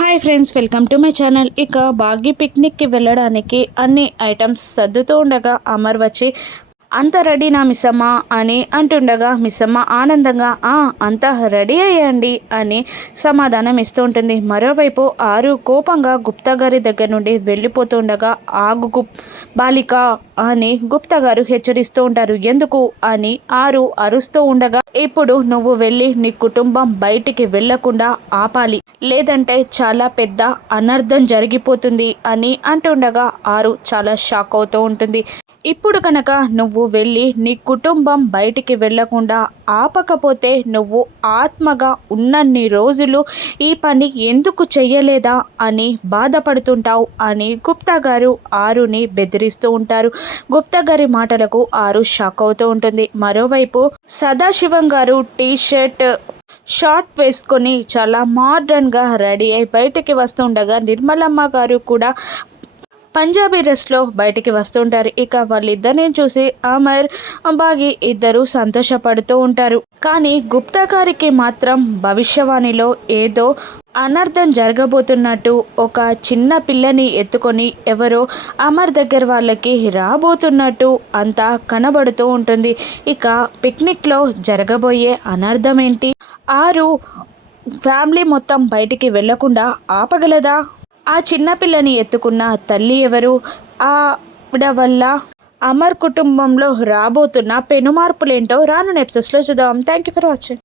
Hi friends, welcome to my channel. ఇక భాగ్య పిక్నిక్కి వెళ్ళడానికి అన్ని ఐటమ్స్ సర్దుతూ ఉండగా అమర్ వచ్చి అంత రెడీనా మిస్సమ్మ అని అంటుండగా మిస్సమ్మ ఆనందంగా అంతా రెడీ అయ్యండి అని సమాధానం ఇస్తూ ఉంటుంది. మరోవైపు ఆరు కోపంగా గుప్తా గారి దగ్గర నుండి వెళ్ళిపోతుండగా ఆగు బాలిక అని గుప్తా గారు హెచ్చరిస్తూ ఉంటారు. ఎందుకు అని ఆరు అరుస్తూ ఉండగా ఇప్పుడు నువ్వు వెళ్ళి నీ కుటుంబం బయటికి వెళ్లకుండా ఆపాలి, లేదంటే చాలా పెద్ద అనర్థం జరిగిపోతుంది అని అంటుండగా ఆరు చాలా షాక్ అవుతూ ఉంటుంది. ఇప్పుడు కనుక నువ్వు వెళ్ళి నీ కుటుంబం బయటికి వెళ్ళకుండా ఆపకపోతే నువ్వు ఆత్మగా ఉన్నన్ని రోజులు ఈ పని ఎందుకు చెయ్యలేదా అని బాధపడుతుంటావు అని గుప్తా గారు ఆరుని బెదిరిస్తూ ఉంటారు. గుప్తా గారి మాటలకు ఆరు షాక్ అవుతూ ఉంటుంది. మరోవైపు సదాశివం గారు షార్ట్ వేసుకొని చాలా మోడ్రన్గా రెడీ అయి బయటికి వస్తుండగా నిర్మలమ్మ గారు కూడా పంజాబీ డ్రెస్లో బయటికి వస్తుంటారు. ఇక వాళ్ళిద్దరిని చూసి అమర్ బాగి ఇద్దరు సంతోషపడుతూ ఉంటారు. కానీ గుప్తా గారికి మాత్రం భవిష్యవాణిలో ఏదో అనర్థం జరగబోతున్నట్టు ఒక చిన్న పిల్లని ఎత్తుకొని ఎవరో అమర్ దగ్గర వాళ్ళకి రాబోతున్నట్టు అంతా కనబడుతూ ఉంటుంది. ఇక పిక్నిక్లో జరగబోయే అనర్థం ఏంటి? ఆరు ఫ్యామిలీ మొత్తం బయటికి వెళ్లకుండా ఆపగలదా? ఆ చిన్నపిల్లని ఎత్తుకున్న తల్లి ఎవరు? ఆవిడ వల్ల అమర్ కుటుంబంలో రాబోతున్న పెనుమార్పులేంటో రాను ఎపిసోడ్స్లో చూద్దాం. Thank you for watching.